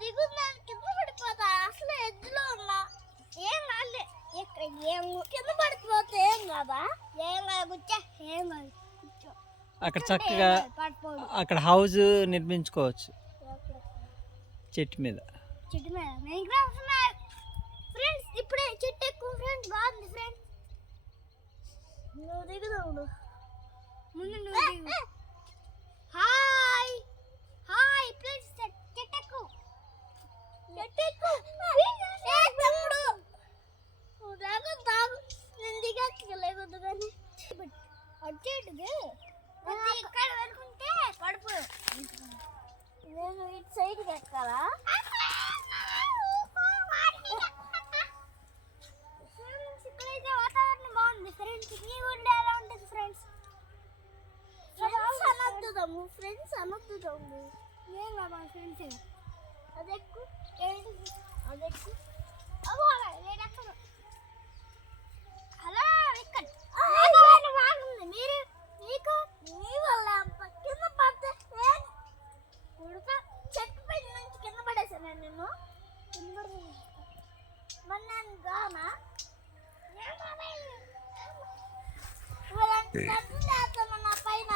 దిగుతున్నా కింద పడిపోతా. అసలు ఎద్దులో ఉన్నా. ఏం కాలే. ఏం కింద పడిపోతే ఏం కాదా? ఏం కాదు కూర్చో. ఏం కాదు కూర్చో. అక్కడ చక్కగా అక్కడ హౌస్ నిర్మించుకోవచ్చు చెట్టు మీద. చెట్టు మీద నేను కూడా వస్తున్నా ఫ్రెండ్స్. ఇప్పుడే చెట్టు ఎక్కువ ఫ్రెండ్స్. బాగుంది ఫ్రెండ్స్. నువ్వు దిగుదావు ముందు. నువ్వు దిగు. Hi hi friends. చెట్టు ఎక్కువ. చెట్టు ఎక్కువ. తమ్ముడు తాగు. నేను దిగలేకొద్దు కానీ వచ్చేట్టుగా ఇక్కడ వరకుంటే కడుపు. నేను ఇటు సైడ్కి ఎక్కాలా? ఇక్కడైతే వాతావరణం బాగుంది ఫ్రెండ్స్. మీ ఊళ్ళో ఎలా ఉంటుంది ఫ్రెండ్స్? అనొద్దుదాము ఫ్రెండ్స్. అనొద్దుదాము. ఏం కాదు ఫ్రెండ్స్. అదెక్కు. అదెక్కు. నేనెక్కను. హలో ఇక్కడ బాగుంది. మీరు మీకు మీ వల్ల కింద పడితే ఉడక చెట్టు పైన నుంచి కింద పడేసాను నేను. కింద మరి నేను గానా చేస్తాను నా పైన.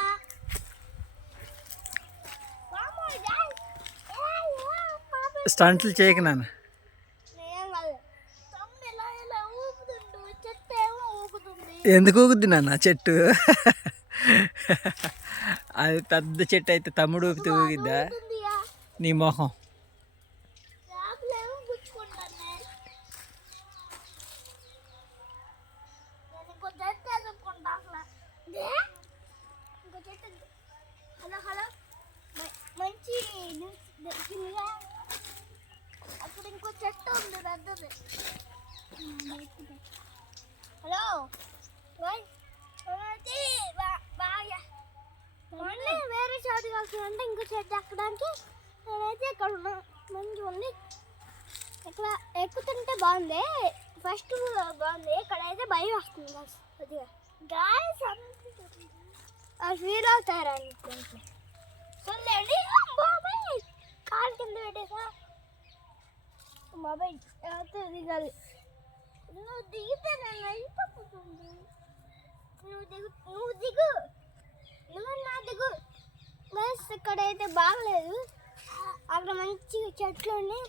స్టంట్లు చేయక నాన్న. ఎందుకు ఊగుద్ది నాన్న చెట్టు? అది పెద్ద చెట్టు అయితే తమ్ముడు ఊపితే ఊగిద్దా? నీ మొహం. హలో హలో మంచి అక్కడ ఇంకో చెట్టు ఉంది పెద్దది. హలో మళ్ళీ వేరే చోటు కాల్సిందంటే ఇంకో చెట్టు ఎక్కడానికి. నేనైతే ఇక్కడ ఉన్నా. మంచిగా ఉంది. ఇక్కడ ఎక్కుతుంటే బాగుంది. ఫస్ట్ బాగుంది. ఇక్కడైతే భయం వస్తుంది కొద్దిగా. గాయస్ ఫీల్ అవుతారని చూడండి. బాబాయ్ కాలు కింద పెట్టేసా. బాబాయ్ దిగాలి. నువ్వు దిగితే నన్ను అయిపోతుంది. నువ్వు దిగు. నువ్వు నా దిగు. బస్ ఇక్కడైతే బాగలేదు. అక్కడ మంచిగా చెట్లు ఉన్నాయి.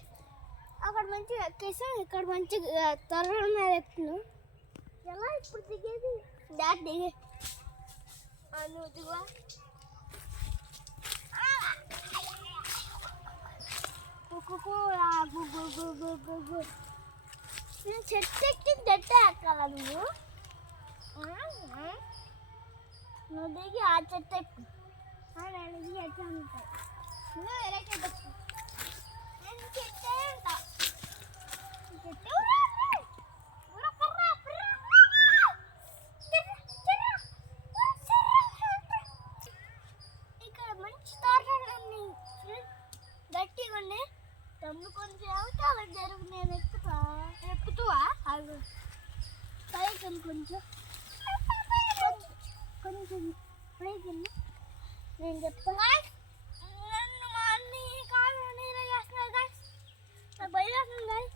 అక్కడ మంచిగా ఎక్కేసాం. ఇక్కడ మంచిగా త్వరల మీద ఎక్కును. ఎలా ఇప్పుడు దిగేది? డాడ్ దిగే. నువ్వు దిగు. నేను చెట్టు ఎక్కి చెట్టు ఎక్కాలా నువ్వు? నువ్వు దిగి ఆ చెట్టు ఎక్కు. నేను దిగి ఎట్లా ఉంటాయి. నువ్వు వేరే చెట్టు ఎక్కు. నేను చెట్టే ఉంటా. చెట్టు ఇక్కడ మంచి తోటలు ఉన్నాయి. గట్టిగా ఉన్నాయి. తమ్ముడు కొంచెం అవతాలు జరుగు. నేను ఎక్కుతావా? పైకి కొంచెం పైకి నేను చెప్తా. నన్ను మా అన్నయ్య కాలు నీళ్ళు చేస్తున్నారు గాయస్. నాకు భయం వేస్తుంది గాయస్.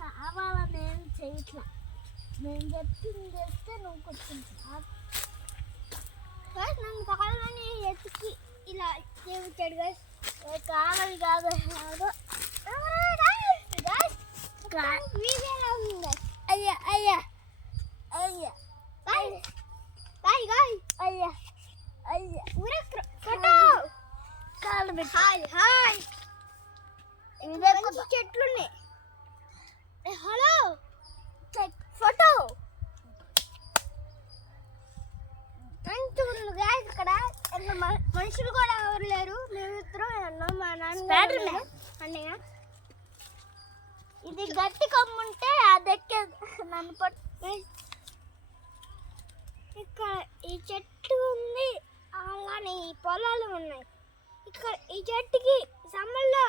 కావాలని నేను చేయట్లా. నేను చెప్పింది చేస్తే నువ్వు కొట్టుకుంటా. నన్ను కావాలని ఎత్తుకి ఇలా చేయించాడు గాయస్. కావాలి కాదు అయ్యా అయ్యా అయ్యా అయ్యా అయ్యా ఫోటో కాలు పెట్టి. Hi hi. చెట్లున్నాయి. హలో ఫోటో ఇక్కడ మనుషులు కూడా ఎవరు లేరు. మేమిద్దరం మా నాన్న అన్నయ్య. ఇది గట్టి కమ్ముంటే అది ఎక్కే నన్ను పట్టు. ఇక్కడ ఈ చెట్టు ఉంది. అలానే ఈ పొలాలు ఉన్నాయి. ఇక్కడ ఈ చెట్టుకి సమ్మర్లో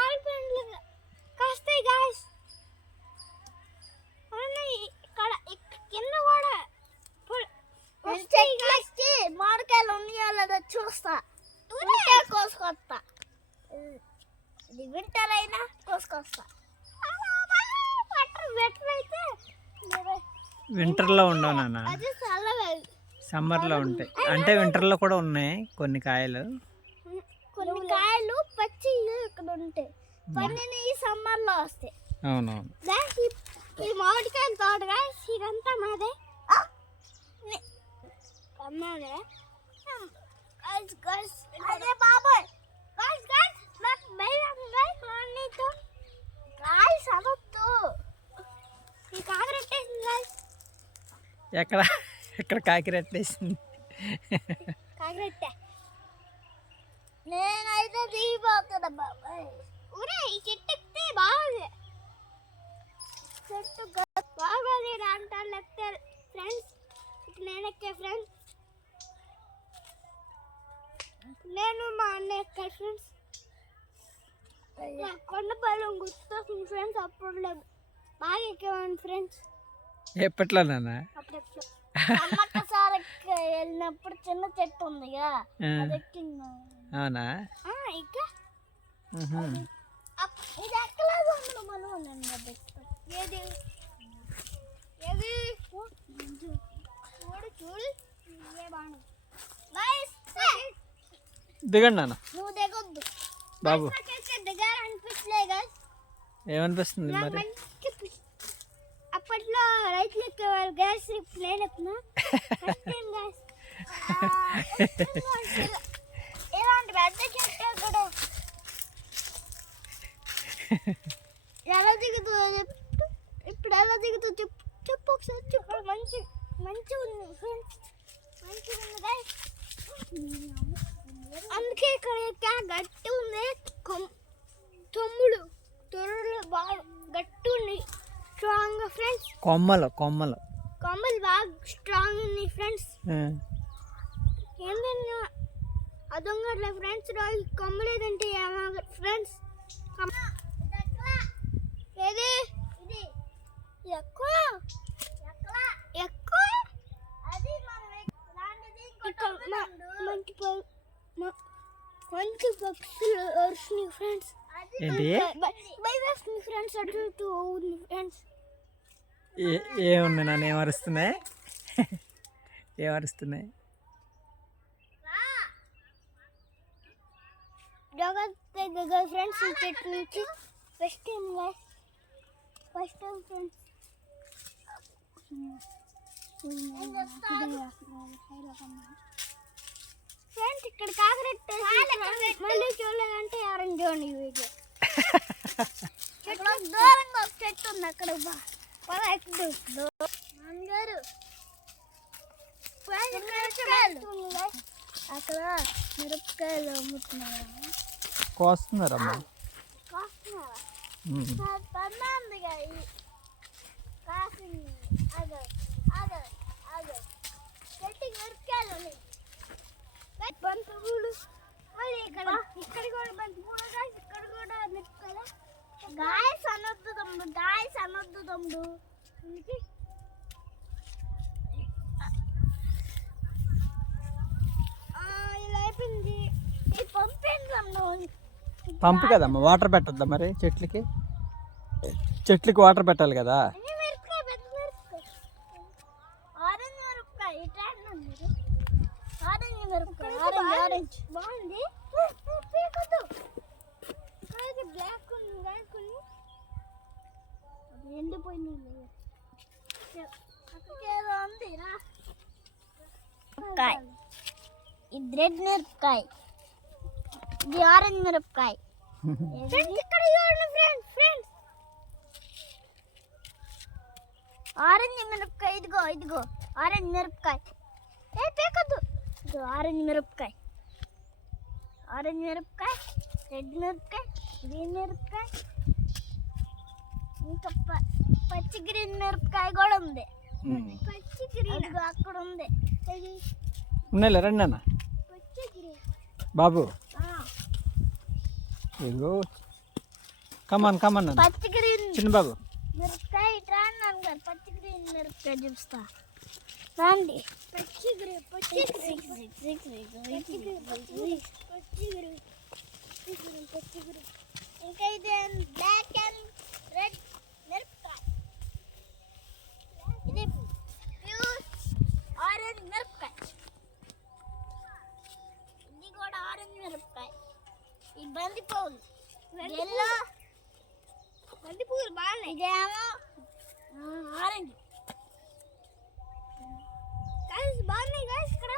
ఆయిల్ పెయింట్లు కాస్తాయి గాయస్. ఇక్కడ కింద కూడా మామిడికాయలు ఉన్నాయో లేదో చూస్తా. కోసుకొస్తా. ఇది వింటర్ అయినా కోసుకొస్తా. వింటర్ అయితే వింటర్లో ఉండవు నాన్న, అది చల్లగా. సమ్మర్లో ఉంటాయి. అంటే వింటర్లో కూడా ఉన్నాయి కొన్ని కాయలు. కొన్ని కాయలు పచ్చి ఇక్కడ ఉంటాయి, పండిన ఈ సమ్మర్లో వస్తాయి. అవునవును. ఈ మామిడికాయల తోట గాయస్, ఇదంతా మాదే. అమ్మాడే అదే బాబాయ్ నాకు భయం నీతో గాయస్ అనొద్దు. ఈ కాకరెట్టేసింది గాయస్. ఎక్కడ ఎక్కడ కాకిరెట్టేసింది? కాకరెట్టే నేనైతే దిగిపోతున్నా బాబాయ్. ఊరే ఈ చెట్టు ఎక్కితే బాగుంది, చెట్టు బాగోది అంటారు లేకపోతే ఫ్రెండ్స్. ఇప్పుడు నేను ఎక్కే ఫ్రెండ్స్, నేను మా అన్న ఎక్కాడు ఫ్రెండ్స్. కొండపల్లి గుర్తొస్తుంది ఫ్రెండ్స్. అప్పుడు బాగా ఎక్కేవాడిని ఫ్రెండ్స్. ఎప్పట్లో నాన్న? అప్పుడెప్పుడు సార్ వెళ్ళినప్పుడు చిన్న చెట్టు ఉందిగా, అది ఎక్కింది. అవునా? ఇక ఇది ఎక్కలేదు అందులో మనం ఏది ఏది చూడు చూడు ఏ బాణం. దిగండి నాన్న. నువ్వు దిగొద్దు బాబు. దిగారు అనిపించలే. ఏమనిపిస్తుంది మరి? అప్పట్లో రైతులు ఎక్కేవాళ్ళు గ్యాస్, నేను ఎక్కినా ఇలాంటి పెద్ద చెట్టు కూడా ఎలా దిగుతుందో ఇప్పుడు ఎలా దిగుతుందో చెప్పు చెప్పు ఒకసారి చెప్పు. మంచి మంచిగా ఉంది ఫ్రెండ్స్, మంచిగా ఉంది guys. అందుకే ఇక్కడ గట్టి ఉంది. తమ్ముడు తొర్రలు బాగా గట్టి ఉంది, స్ట్రాంగ్ గా ఫ్రెండ్స్. కొమ్మలు కొమ్మలు కొమ్మలు బాగా స్ట్రాంగ్ ఉంది ఫ్రెండ్స్. ఏంటన్నా అదొంగట్లే ఫ్రెండ్స్, కొమ్మలేదంటే ఏమో ఫ్రెండ్స్. ఏది ఇది ఎక్కువ ఎక్కువ అది మంచి పక్షులు అరుస్తున్నాయి ఫ్రెండ్స్. ఏంటి భయవేస్తుంది ఫ్రెండ్స్, అటు ఇటు అవుతుంది ఫ్రెండ్స్. ఏముంది నాన్న? ఏమరుస్తున్నాయి? ఏమరుస్తున్నాయి? జాగ్రత్తగా ఫ్రెండ్స్, ఈ చెట్టు నుంచి ఫస్ట్ టైం ఫ్రెండ్స్. ఫ్రెండ్స్ ఇక్కడ కాకరెట్టు మళ్ళీ చూడలేదంటే ఎవరైనా చూడండి ఈ వీడియో. దూరంగా ఒక చెట్టు ఉంది అక్కడ, అందరూ అక్కడ మిరపకాయలు అమ్ముతున్నారు. కోస్తున్నారమ్మా. బంతులు ఇక్కడ ఇక్కడ కూడా బంతులు, ఇక్కడ కూడా మిరపకాయలు. గాయస్ అనొద్దు తమ్ముడు, గాయస్ అనొద్దు తమ్ముడు. ఇలా అయిపోయింది. ఈ పంపేంటి తమ్ముడు? పంపు కదమ్మా, వాటర్ పెట్టద్దా మరి చెట్లకి? చెట్లకి వాటర్ పెట్టాలి కదా. ఆరెంజ్ మిరపకాయ ఆరెంజ్ బాగుంది. బ్లాక్ ఉంది, ఎండిపోయింది. ఇది రెడ్ మిరపకాయ, ఇది ఆరెంజ్ మిరపకాయ. ఇక్కడ ఫ్రెండ్స్ ఆరెంజ్ మిరపకాయ. ఇదిగో ఇదిగో ఆరెంజ్ మిరపకాయ. పేకద్దు. ఇదిగో ఆరెంజ్ మిరపకాయ, ఆరెంజ్ మిరపకాయ, రెడ్ మిరపకాయ, గ్రీన్ మిరపకాయ, ఇంకా పచ్చి గ్రీన్ మిరపకాయ కూడా ఉంది. పచ్చి గ్రీన్ అక్కడ ఉంది. ఉన్నాయి రండి అన్న. పచ్చి గ్రీన్ బాబు ఇదిగో కమాన్ కమాన్. పచ్చి గ్రీన్ చిన్న బాబు మిరపకాయ ఇట్లా అన్నాను కదా, పచ్చి గ్రీన్ మిరపకాయ చూపిస్తా రండి. పచ్చి గ్రీన్ పచ్చి గ్రీన్ ఇంకా ఇది బ్లాక్ అండ్ రెడ్ మిరపకాయ. ఇది ప్యూర్ ఆరెంజ్ మిరపకాయ. ఇది కూడా ఆరెంజ్ మిరపకాయ. ఈ బంతిపూలు ఎల్లో బంతిపూలు బాగున్నాయి. ఇదేమో ఆరెంజ్. గైస్ బాగున్నాయి గైస్. ఇక్కడ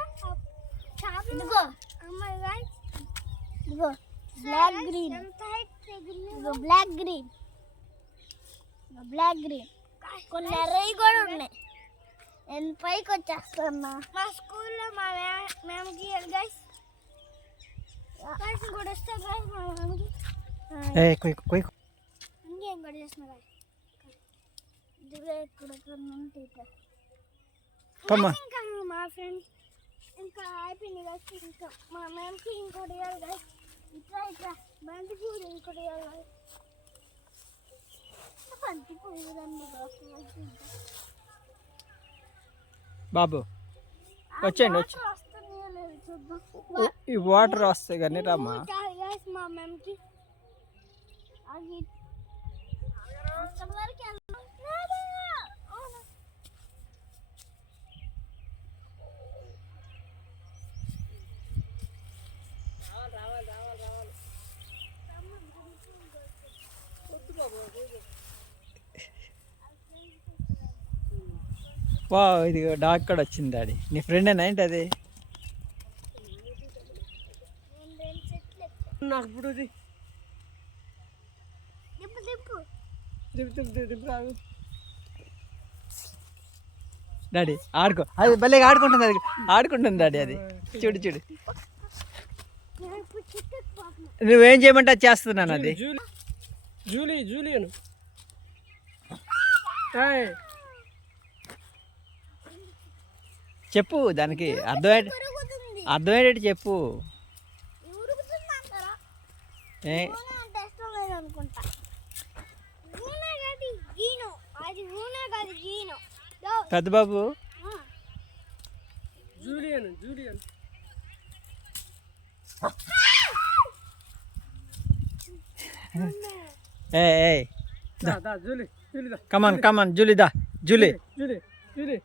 ఇదిగో అమ్మాయి గైస్, ఇదిగో బ్లాక్ గ్రీన్, ఇదిగో బ్లాక్ గ్రీన్, బ్లాక్ గ్రీన్. కొన్ని ఎర్రవి కూడా ఉన్నాయి. నేను పైకి వచ్చేస్తున్నా. మా స్కూల్లో మా మ్యామ్కి గైస్ కూడా వస్తాను గైస్. మా మ్యామ్కి ఇంకేం కూడా చేస్తున్నా గైస్. ఇదిగో ఇక్కడ ఇంకా మా ఫ్రెండ్స్ ఇంకా అయిపోయింది గైస్. ఇంకా మా మ్యామ్కి ఇంకోటి ఇవ్వాలి గైస్. ఇట్లా ఇట్లా బంతి పూలు ఇంకోటి ఇవ్వాలి. బంతి పూలు బాబు వచ్చేయండి, వచ్చి ఈ వాటర్ వస్తాయి కానీ రామ్మా. మా మ్యామ్కి అది అక్కడ వరకు వా ఇది డాగ్ కూడా వచ్చింది డాడీ. నీ ఫ్రెండేనా ఏంటి అది? నాకు ఇప్పుడు డాడీ ఆడుకో, అది భలే ఆడుకుంటుంది, అది ఆడుకుంటుంది డాడీ. అది చూడు చూడు, నువ్వేం చేయమంటే అది చేస్తున్నాను. అది జూలియన్ చెప్పు, దానికి అర్థమయ్యేటట్టు చెప్పు. పెద్ద బాబు జూలియన్ కమాన్ జూలీ దా, జూలీ. జూలీ